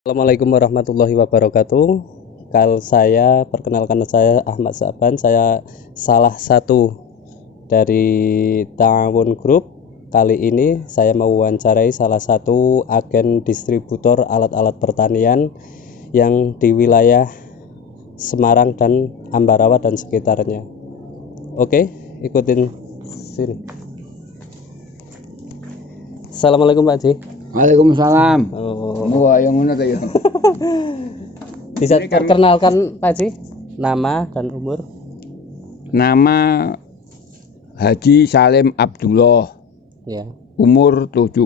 Assalamualaikum warahmatullahi wabarakatuh. Perkenalkan saya Ahmad Saban. Saya salah satu dari Ta'awun Group. Kali ini saya mau wawancarai salah satu agen distributor alat-alat pertanian yang di wilayah Semarang dan Ambarawa dan sekitarnya. Oke, ikutin sini. Assalamualaikum Pak Haji. Waalaikumsalam. Oh. Wah, yang mana tuh ya? Bisa perkenalkan Pak Haji, nama dan umur? Nama Haji Salim Abdullah. Ya. Umur 72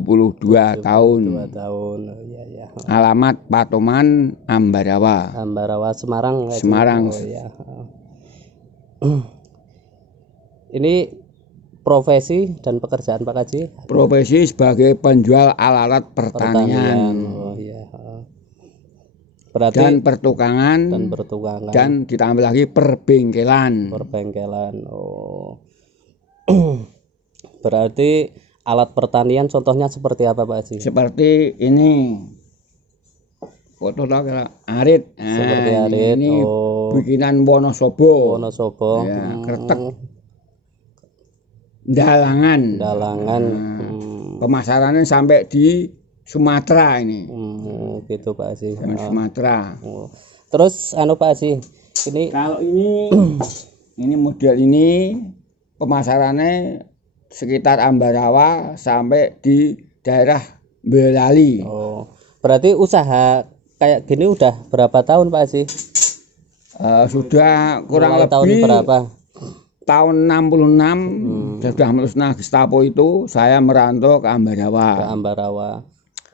tahun. 2 tahun. Oh, ya. Alamat Patoman, Ambarawa. Ambarawa Semarang. Pak Haji. Semarang. Oh ya. Ini profesi dan pekerjaan Pak Haji? Profesi sebagai penjual alat-alat pertanian. Oh iya. Berarti Dan pertukangan. Dan ditambah lagi perbengkelan. Oh. Berarti alat pertanian contohnya seperti apa Pak Haji? Seperti ini. Foto arit. Seperti arit. Ini bikinan Wonosobo. Ya, kretek. Dalangan. Pemasarannya sampai di Sumatera ini. Gitu Pak Haji. Sumatera. Terus Pak Haji, ini kalau ini model ini pemasarannya sekitar Ambarawa sampai di daerah Belali. Oh, berarti usaha kayak gini udah berapa tahun Pak Haji? Sudah kurang mulai lebih tahun berapa? Tahun 66 sudah melusnah Gestapo itu saya merantau ke Ambarawa.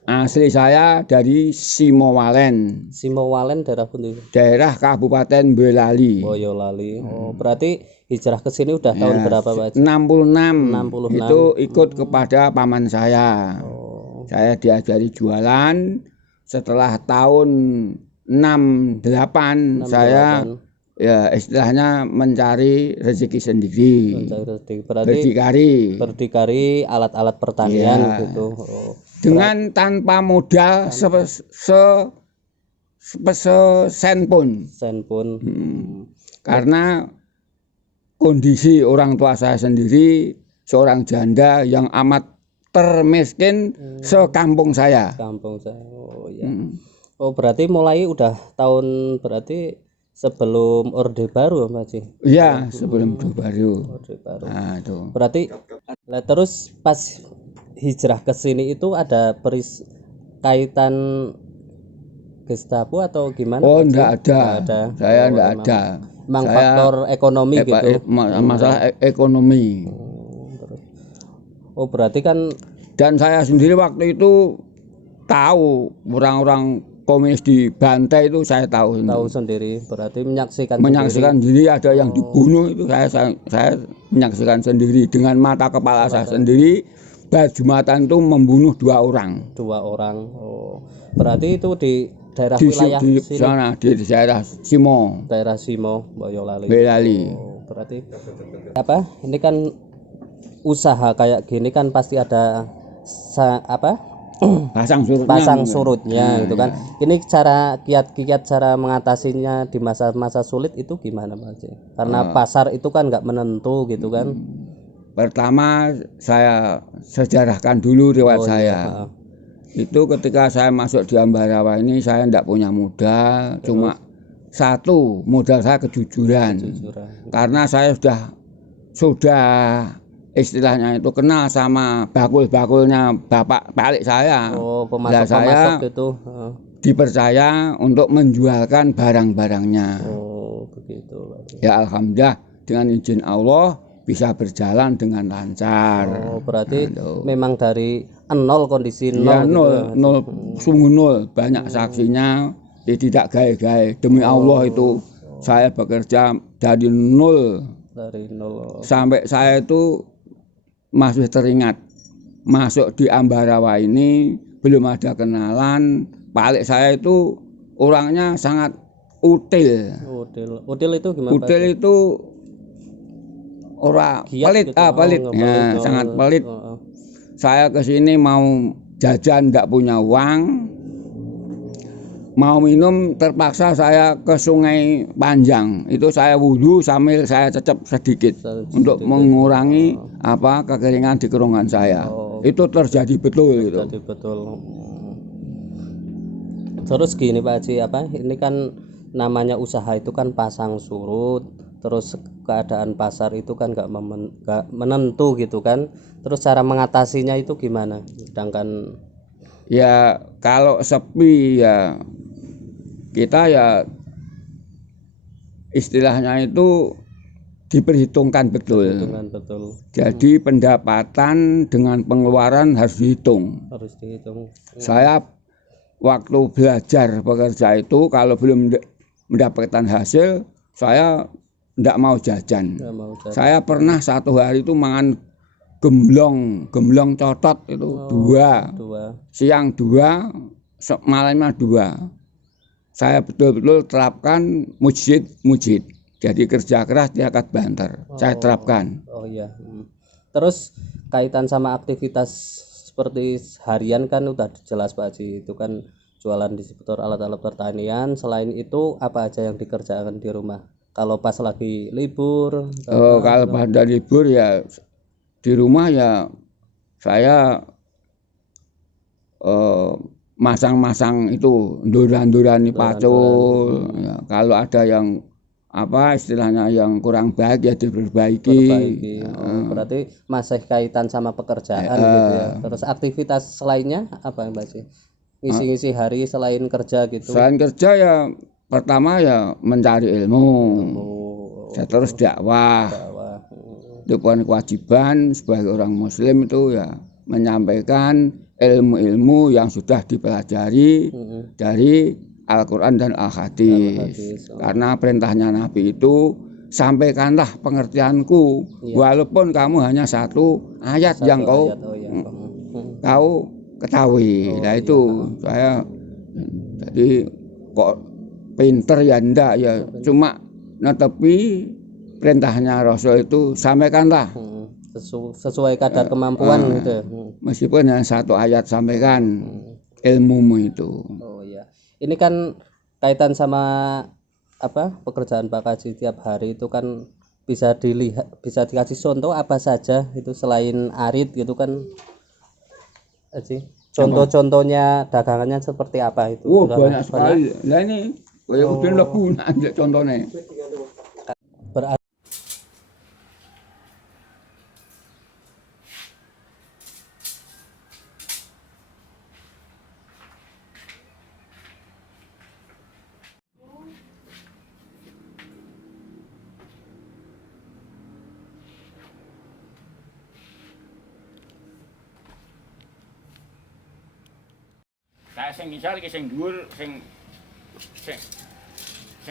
Asli saya dari Simowalen. Simowalen daerah pundi? Daerah Kabupaten Boyolali. Oh, berarti hijrah ke sini udah tahun berapa Pak Haji? 66. Itu ikut kepada paman saya. Saya diajari jualan. Setelah tahun 68 saya ya istilahnya mencari rezeki sendiri. Berarti berdikari alat-alat pertanian gitu. Dengan tanpa modal sen pun. Karena kondisi orang tua saya sendiri seorang janda yang amat termiskin sekampung saya. Oh iya. Oh berarti mulai udah tahun berarti sebelum Orde Baru Pak Haji? Iya, sebelum Orde Baru. Nah, itu. Berarti terus pas hijrah ke sini itu ada kaitan Gestapo atau gimana? Oh, enggak ada. Saya enggak ada. Memang faktor ekonomi gitu. Masalah ekonomi. Oh, berarti kan dan saya sendiri waktu itu tahu orang-orang komunis dibantai itu saya tahu sendiri. Berarti menyaksikan sendiri ada yang dibunuh itu saya menyaksikan sendiri dengan mata kepala saya sendiri. Jumatan itu membunuh 2 orang. Oh, berarti itu di daerah wilayah di sana di daerah Simo. Boyolali. Oh, berarti apa? Ini kan usaha kayak gini kan pasti ada pasang surutnya gitu kan. Ini cara kiat-kiat cara mengatasinya di masa-masa sulit itu gimana Mas? Karena pasar itu kan nggak menentu gitu kan. Pertama saya sejarahkan dulu riwayat saya. Itu ketika saya masuk di Ambarawa ini saya tidak punya modal. Cuma satu modal saya kejujuran. Karena saya sudah istilahnya itu kenal sama bakul-bakulnya bapak balik saya. Pemasok itu dipercaya untuk menjualkan barang-barangnya. Begitu. Ya alhamdulillah dengan izin Allah bisa berjalan dengan lancar. Berarti memang dari nol kondisi nol. Ya nol, sungguh nol. Banyak saksinya. Tidak gawe-gawe. Demi Allah itu saya bekerja dari nol. Sampai saya itu masih teringat masuk di Ambarawa ini belum ada kenalan. Balik saya itu orangnya sangat util. Util itu gimana? Util itu orang pelit, gitu. pelit. Ya, sangat pelit. saya ke sini mau jajan ndak punya uang, mau minum terpaksa saya ke Sungai Panjang. Itu saya wudhu sambil saya cecep sedikit untuk mengurangi kekeringan di kerongkongan saya. Itu terjadi betul itu. Terjadi betul. Terus gini Pak Haji, ini kan namanya usaha itu kan pasang surut, terus keadaan pasar itu kan nggak menentu gitu kan. Terus cara mengatasinya itu gimana? Sedangkan ya kalau sepi ya kita ya istilahnya itu diperhitungkan betul. Jadi pendapatan dengan pengeluaran harus dihitung. Saya waktu belajar bekerja itu kalau belum mendapatkan hasil saya tidak mau jajan. Saya pernah satu hari itu makan gemblong cotot itu dua. Siang 2, malamnya 2. Saya betul-betul terapkan mujid. Jadi kerja keras diangkat banter. Saya terapkan. Oh iya. Terus kaitan sama aktivitas seperti harian kan udah jelas Pak Haji, itu kan jualan distributor alat-alat pertanian. Selain itu apa aja yang dikerjakan di rumah? Kalau pas lagi libur? Kalau pada libur ya di rumah ya saya masang-masang itu nduran-nduran pacul. Ya, kalau ada yang istilahnya yang kurang baik ya diperbaiki. Berarti masih kaitan sama pekerjaan gitu ya. Terus aktivitas selainnya apa Mbak sih? Ngisi-ngisi hari selain kerja gitu. Selain kerja ya pertama ya mencari ilmu. Terus dakwah. Itu bukan kewajiban sebagai orang muslim itu ya menyampaikan ilmu-ilmu yang sudah dipelajari dari Al-Quran dan Al-Hadis. Karena perintahnya Nabi itu sampaikanlah pengertianku walaupun kamu hanya satu ayat yang kau ketahui. Nah itu saya jadi kok pinter ya ndak ya, cuma netepi perintahnya Rasul itu sampaikanlah sesuai kadar kemampuan gitu. Meskipun hanya satu ayat sampaikan ilmumu itu. Oh iya. Ini kan kaitan sama pekerjaan Pak Haji tiap hari itu kan bisa dilihat, bisa dikasih contoh apa saja itu selain arit gitu kan Haji. Contoh-contohnya dagangannya seperti apa itu? Banyak sekali. Lah ini kayak udah lebu nanti contohnya. Kayak sing ngisor iki sing dhuwur sing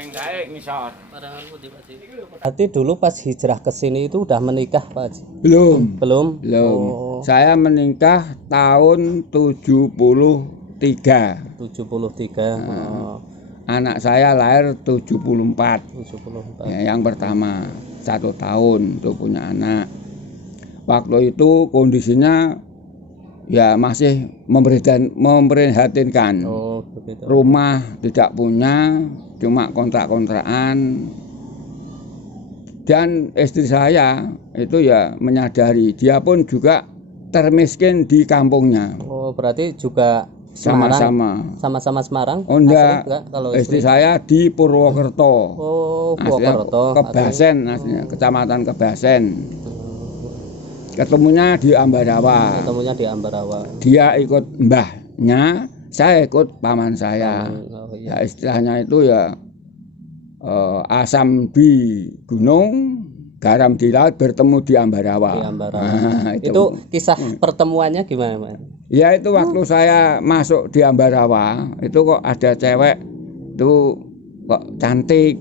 kae ngisor. Berarti dulu pas hijrah ke sini itu udah menikah Pak Haji? Belum. Saya menikah tahun 73. Anak saya lahir 74. Ya, yang pertama 1 tahun itu punya anak. Waktu itu kondisinya ya masih memprihatinkan. Rumah tidak punya, cuma kontrak-kontrakan. Dan istri saya itu ya menyadari dia pun juga termiskin di kampungnya. Berarti juga sama-sama Semarang? Enggak. Istri saya di Purwokerto. Purwokerto. Kebasen aslinya, Kecamatan Kebasen. Ketemunya di Ambarawa. Dia ikut mbahnya, saya ikut paman saya. Ya istilahnya itu ya asam di gunung, garam di laut, bertemu di Ambarawa. Itu kisah pertemuannya gimana, Mas? Ya itu waktu saya masuk di Ambarawa, itu kok ada cewek itu kok cantik,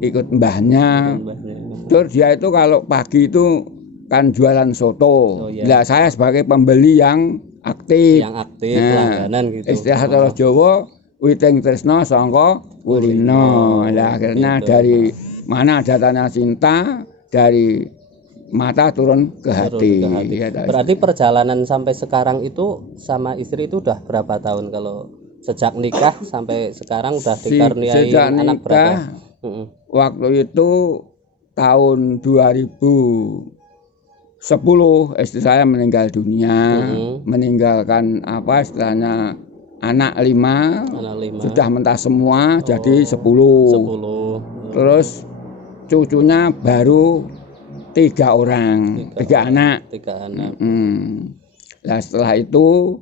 ikut mbahnya. Terus dia itu kalau pagi itu kan jualan soto. Nah, saya sebagai pembeli yang aktif. Langganan gitu. Istilah Toro Jawa, witing tresno sangka kulino. Nah, akhirnya dari mana datanya cinta, dari mata turun ke hati. Turun ke hati. Ya, Berarti perjalanan sampai sekarang itu sama istri itu udah berapa tahun kalau sejak nikah sampai sekarang udah dikaruniai sejak anak berapa? nikah waktu itu tahun 2010 istri saya meninggal dunia, meninggalkan apa istilahnya anak 5, sudah mentas semua jadi 10. Terus cucunya baru 3 orang, 3 anak. Nah, setelah itu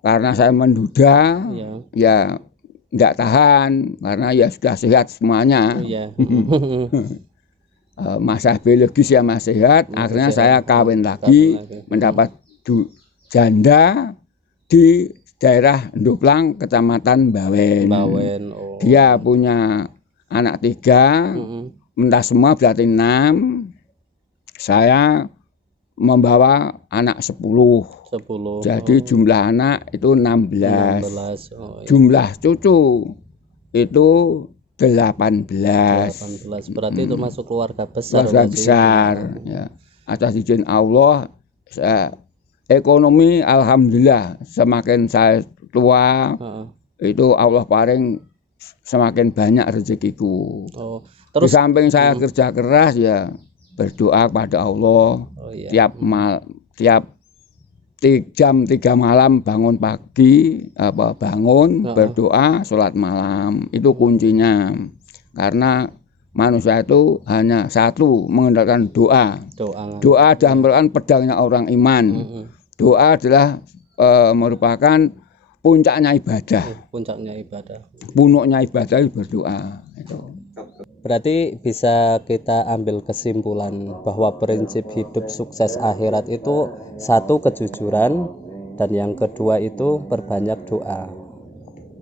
karena saya menduda, ya nggak tahan karena ya sudah sehat semuanya. Masa biologis ya masih sehat. Akhirnya saya kawin lagi, mendapat janda di daerah Ndoplang, Kecamatan Bawen. Dia punya anak 3, mentas semua berarti 6. Saya membawa anak 10. Jadi jumlah anak itu 16. Jumlah cucu itu 18. Berarti itu masuk keluarga besar. Keluarga besar. Ya. Atas izin Allah, ekonomi alhamdulillah semakin saya tua, itu Allah paling semakin banyak rezekiku. Terus di samping saya kerja keras ya berdoa kepada Allah. Tiap jam 3 malam bangun pagi, bangun berdoa, sholat malam, itu kuncinya. Karena manusia itu hanya satu, mengandalkan doa. Doa adalah pedangnya orang iman. Doa adalah merupakan puncaknya ibadah. Punuknya ibadah itu berdoa. Berarti bisa kita ambil kesimpulan bahwa prinsip hidup sukses akhirat itu satu, kejujuran, dan yang kedua itu perbanyak doa.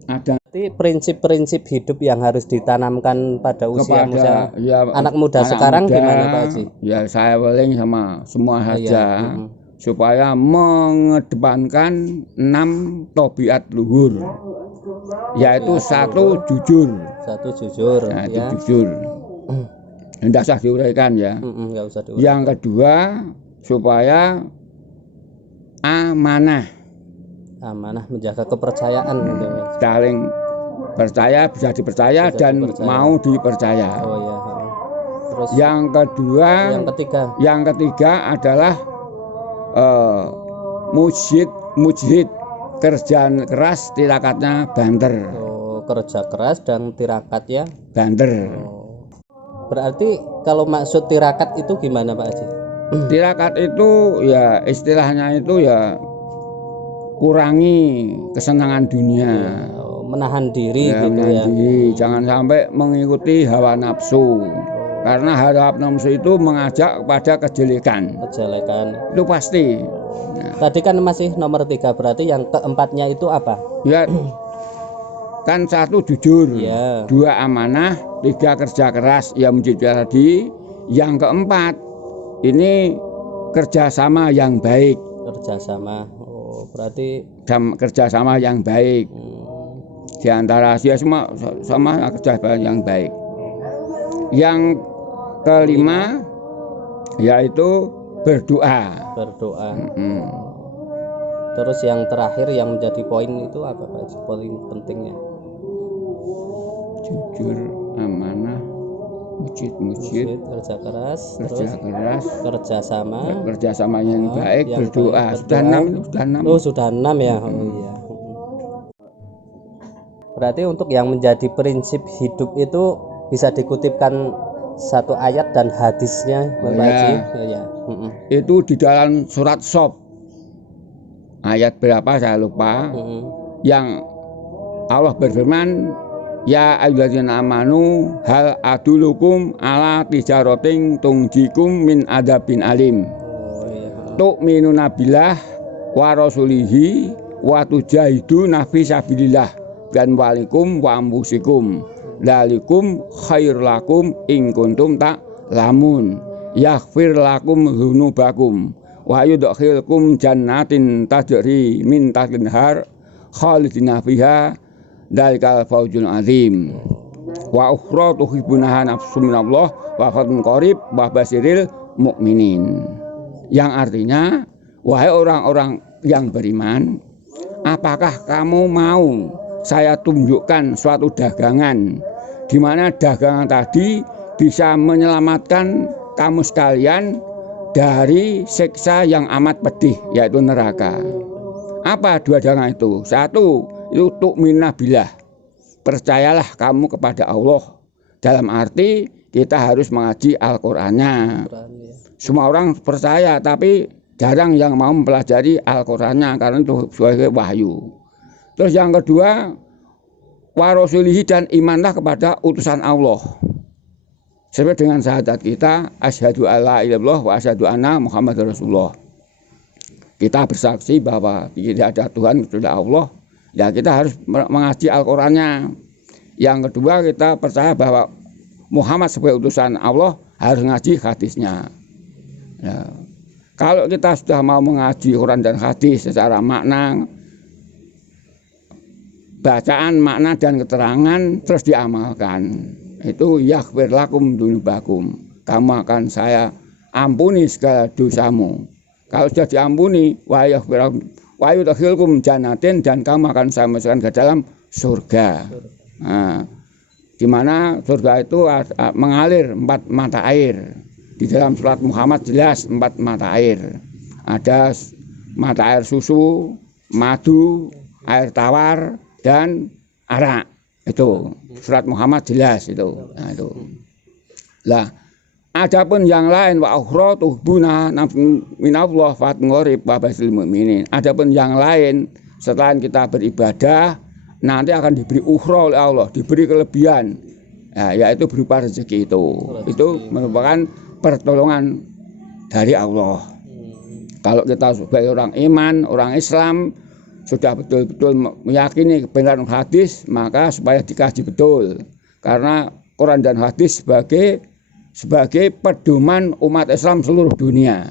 Berarti prinsip-prinsip hidup yang harus ditanamkan pada usia anak muda sekarang gimana Pak Haji? Ya saya weling sama semua saja supaya mengedepankan 6 tabiat luhur, yaitu 1 jujur. Nah, itu jujur. Tidak usah diuraikan ya. Yang kedua supaya amanah, menjaga kepercayaan. Saling percaya, bisa dipercaya dan mau dipercaya. Terus yang ketiga adalah mujhid, kerja keras, tirakatnya banter. Kerja keras dan tirakat ya banter. Berarti kalau maksud tirakat itu gimana Pak Haji? Tirakat itu ya istilahnya itu ya kurangi kesenangan dunia, menahan diri Jangan sampai mengikuti hawa nafsu. Karena hawa nafsu itu mengajak kepada kejelekan. Itu pasti. Tadi kan masih nomor 3, berarti yang keempatnya itu apa? Ya kan 1 jujur, 2 amanah, 3 kerja keras, ya menjadi tadi. Yang keempat ini kerjasama yang baik. Berarti kerjasama yang baik di antara semua sama kerjasama yang baik. Yang kelima yaitu berdoa. Terus yang terakhir yang menjadi poin itu apa Pak? Poin pentingnya jujur, amanah, mujid, kerja keras, kerjasama yang baik, berdoa. Sudah 6. Sudah 6 ya. Iya. Berarti untuk yang menjadi prinsip hidup itu bisa dikutipkan 1 ayat dan hadisnya Pak Haji. Itu di dalam surat Shop. Ayat berapa saya lupa. Yang Allah berfirman, ya ayyuhalladzina amanu hal adulukum ala tijaratin tungjikum min adabin alim. Tu'minuna billah wa rasulihi wa tujahiduna fi sabilillah dan walikum wa ambusikum dalikum khair lakum in kuntum ta'lamun yaghfir lakum dzunubakum wa yudkhilkum jannatin tajri min tahtiha al-anhar khalidina fiha dalikal fawzul azim wa ukhra tuhibbunaha nafsum minallah wa fadlun qarib wa basiril mukminin. Yang artinya, wahai orang-orang yang beriman, apakah kamu mau saya tunjukkan suatu dagangan di mana dagangan tadi bisa menyelamatkan kamu sekalian dari siksa yang amat pedih, yaitu neraka. Apa dua dagangan itu? Satu, itu tu'minuna billah. Percayalah kamu kepada Allah. Dalam arti kita harus mengaji Al-Qur'annya. Semua orang percaya, tapi jarang yang mau mempelajari Al-Qur'annya karena itu sebagai wahyu. Terus yang kedua, wa rasulihi, dan imanlah kepada utusan Allah. Sesuai dengan syahadat kita, asyhadu alla ilaha illallah wa asyhadu anna Muhammadar Rasulullah. Kita bersaksi bahwa tidak ada Tuhan kecuali Allah. Ya, kita harus mengaji Al-Qur'annya. Yang kedua, kita percaya bahwa Muhammad sebagai utusan Allah, harus ngaji hadisnya. Ya. Kalau kita sudah mau mengaji Quran dan hadis secara makna, bacaan, makna dan keterangan, terus diamalkan, itu yaghfir lakum dzunubakum, kamu akan saya ampuni segala dosamu. Kalau sudah diampuni, wa yudkhilkum jannatin, dan kamu akan saya masukkan ke dalam surga. Nah, di mana surga itu mengalir 4 mata air. Di dalam surat Muhammad jelas 4 mata air. Ada mata air susu, madu, air tawar, dan arak. Itu surat Muhammad jelas itu. Nah, itu. Lah, adapun yang lain, wa ukhra tuhbuna minallah fatngorib wa basil mu'minin. Adapun yang lain, setelah kita beribadah, nanti akan diberi ukhra oleh Allah, diberi kelebihan, ya, yaitu berupa rezeki itu. Itu merupakan pertolongan dari Allah. Kalau kita sebagai orang iman, orang Islam, sudah betul-betul meyakini kebenaran hadis, maka supaya dikaji betul. Karena Quran dan hadis sebagai pedoman umat Islam seluruh dunia.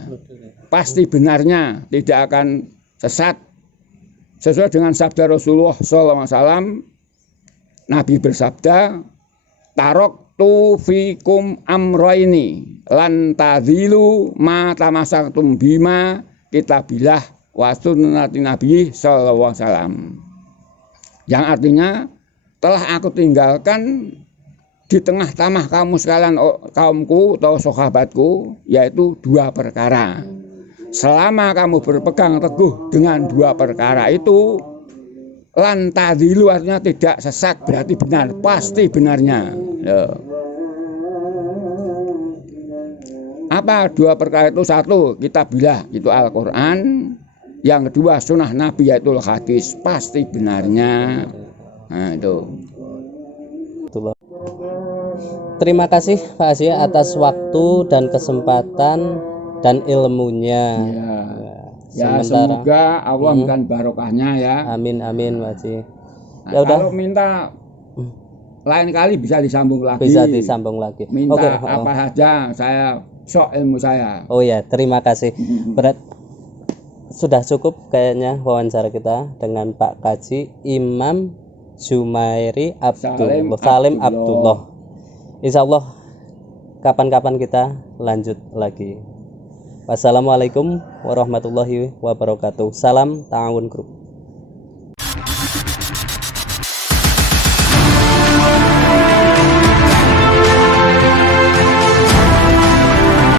Pasti benarnya, tidak akan sesat. Sesuai dengan sabda Rasulullah SAW, Nabi bersabda, taroktu fikum amroini lan tadhilu ma tamasaktum bima kitabillah wa sunnati Nabi SAW. Yang artinya, telah aku tinggalkan di tengah-tengah kamu sekalian, kaumku atau sahabatku, yaitu 2 perkara. Selama kamu berpegang teguh dengan 2 perkara itu, lan tadhilu artinya tidak sesat, berarti benar, pasti benarnya. Apa 2 perkara itu? Satu, kitabillah, itu Al-Quran. Yang kedua, sunnah Nabi, yaitu hadis, pasti benarnya. Nah, itu. Terima kasih Pak Haji atas waktu dan kesempatan dan ilmunya. Ya, semoga Allah memberikan barokahnya ya. Amin amin Pak Haji. Ya udah. Kalau minta lain kali bisa disambung lagi. Bisa disambung lagi. Minta apa saja, saya sok ilmu saya. Oh ya, terima kasih. Sudah cukup kayaknya wawancara kita dengan Pak Kaji Imam Jumairi Salim Abdullah. Insya Allah kapan-kapan kita lanjut lagi. Wassalamualaikum warahmatullahi wabarakatuh. Salam Ta'awun Group.